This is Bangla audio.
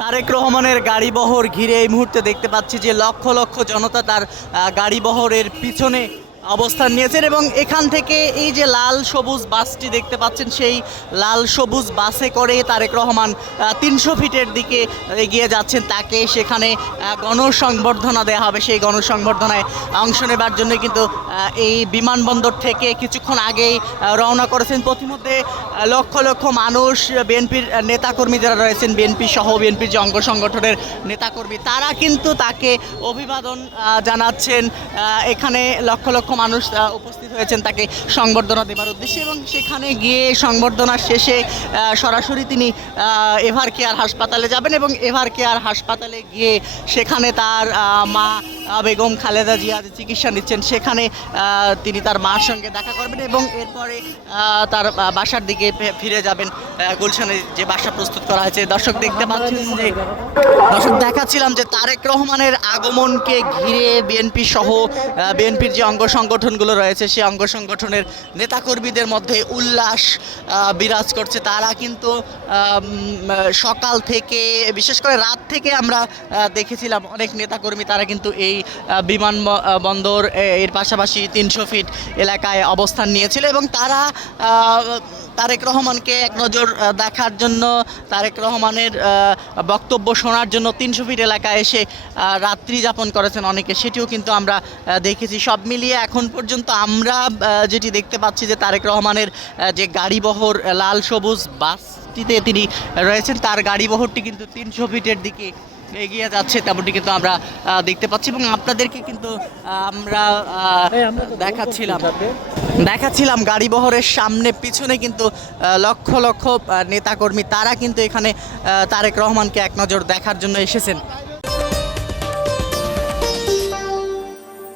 তারেক রহমানের গাড়িবহর ঘিরে এই মুহূর্তে দেখতে পাচ্ছি যে লক্ষ লক্ষ জনতা তার গাড়িবহরের পিছনে অবস্থান নিয়েছেন এবং এখান থেকে এই যে লাল সবুজ বাসটি দেখতে পাচ্ছেন সেই লাল সবুজ বাসে করে তারেক রহমান 300 ফিটের দিকে এগিয়ে যাচ্ছেন। তাকে সেখানে গণসংবর্ধনা দেওয়া হবে। সেই গণসংবর্ধনায় অংশ নেবার জন্য কিন্তু এই বিমানবন্দর থেকে কিছুক্ষণ আগেই রওনা করেছেন। প্রতিমধ্যে লক্ষ লক্ষ মানুষ, বিএনপির নেতাকর্মী যারা রয়েছেন, বিএনপি সহ বিএনপির যে অঙ্গ সংগঠনের নেতাকর্মী, তারা কিন্তু তাকে অভিবাদন জানাচ্ছেন। এখানে লক্ষ লক্ষ মানুষ উপস্থিত হয়েছেন তাকে সংবর্ধনা দেবার উদ্দেশ্যে এবং সেখানে গিয়ে সংবর্ধনা শেষে সরাসরি তিনি এভার কেয়ার হাসপাতালে যাবেন এবং এভার কেয়ার হাসপাতালে গিয়ে সেখানে তার মা বেগম খালেদা জিয়া চিকিৎসা নিচ্ছেন, সেখানে তিনি তার মার সঙ্গে দেখা করবেন এবং এরপরে তার বাসার দিকে ফিরে যাবেন। গুলশানে যে বাসা প্রস্তুত করা হয়েছে, দর্শক দেখতে পাচ্ছেন যে দেখাচ্ছিলাম যে তারেক রহমানের আগমনকে ঘিরে বিএনপি সহ বিএনপির যে অঙ্গ সংগঠনগুলো রয়েছে সেই অঙ্গ সংগঠনের নেতাকর্মীদের মধ্যে উল্লাস বিরাজ করছে। তারা কিন্তু সকাল থেকে, বিশেষ করে রাত থেকে আমরা দেখেছিলাম অনেক নেতাকর্মী তারা কিন্তু এই বিমানবন্দর এর পাশাপাশি 300 ফিট এলাকায় অবস্থান নিয়েছিল এবং তারা তারেক রহমানকে এক নজর দেখার জন্য, তারেক রহমানের বক্তব্য শোনার জন্য 300 ফিট এলাকায় এসে রাত্রি যাপন করেছেন অনেকে, সেটিও কিন্তু আমরা দেখেছি। সব মিলিয়ে এখন পর্যন্ত আমরা যেটি দেখতে পাচ্ছি যে তারেক রহমানের যে গাড়িবহর লাল সবুজ বাসটিতে তিনি রয়েছেন, তার গাড়িবহরটি কিন্তু 300 ফিটের দিকে এগিয়ে যাচ্ছে, তেমনটি কিন্তু আমরা দেখতে পাচ্ছি এবং আপনাদেরকে কিন্তু আমরা দেখাচ্ছিলাম গাড়িবহরের সামনে পিছনে কিন্তু লক্ষ লক্ষ নেতাকর্মী, তারা কিন্তু এখানে তারেক রহমানকে এক নজর দেখার জন্য এসেছেন।